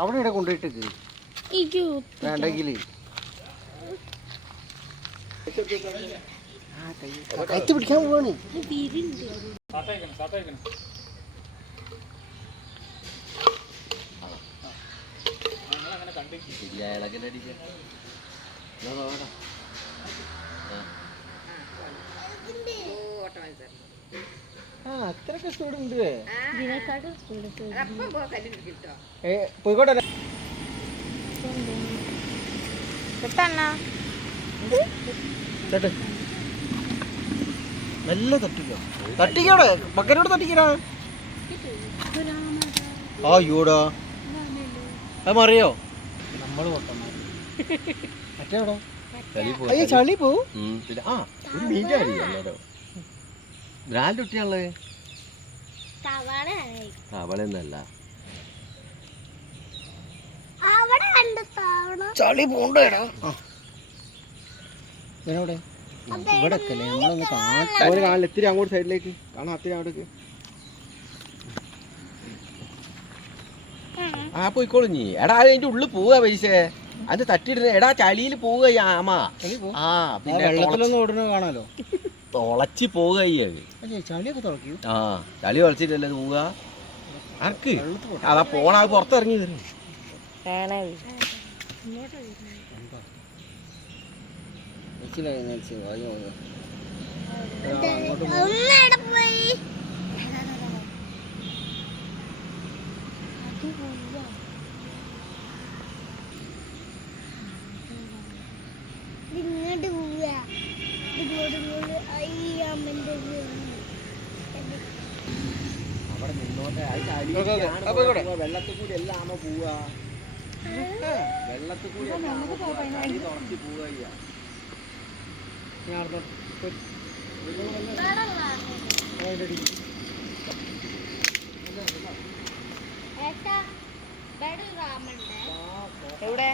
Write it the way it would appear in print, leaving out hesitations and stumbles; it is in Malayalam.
അവിടെ ഇവിടെ കൊണ്ടുപോയിട്ടേക്ക് വേണ്ടെങ്കില് കയറ്റി പിടിക്കാൻ പോവാണ്. അത്രയൊക്കെ സ്പീഡ് ഉണ്ട്. പോയിക്കോട്ടെ. നല്ല തട്ടിക്കോ, തട്ടിക്കോടെ ബക്കനോട് തട്ടിക്കടാ. അയ്യോടാ അത് മറിയോ? നമ്മള് മറ്റേടോ അയ്യോ ചളി പോവും. ബ്രാൻഡ് കുട്ടിയാണല്ലേ, തവളയൊന്നല്ല. ചളി പോണ്ടേടാ. ഇവിടെ ഇവിടെ നമ്മളൊന്ന് കാണില്ല. ഇത്തിരി അങ്ങോട്ട് സൈഡിലേക്ക് കാണാം. അത്തിരി അങ്ങോട്ടേക്ക് പോയിക്കോളിഞ്ഞി. എടാ അതിന്റെ ഉള്ളിൽ പോവുക പൈസ അത് തട്ടിയിടുന്ന. എടാ ചളിയിൽ പോവുക ആമ. പിന്നെ വെള്ളത്തിലൊന്നും ഓടുന്ന കാണാലോ. തുളച്ച് പോവുക. ചളിയൊക്കെ തുളക്കൂ. ചളി തുളച്ചിട്ടല്ലേ പോവുക. ആർക്ക് അതാ പോണ അത് പുറത്തിറങ്ങി തരും. ഇങ്ങോട്ട് പോവുക. വെള്ളത്തിൽ കൂടി എല്ലാം ആമ പോവുക. വെള്ളത്തിൽ കൂടി ചളി തുളച്ച് പോവുക. എവിടെ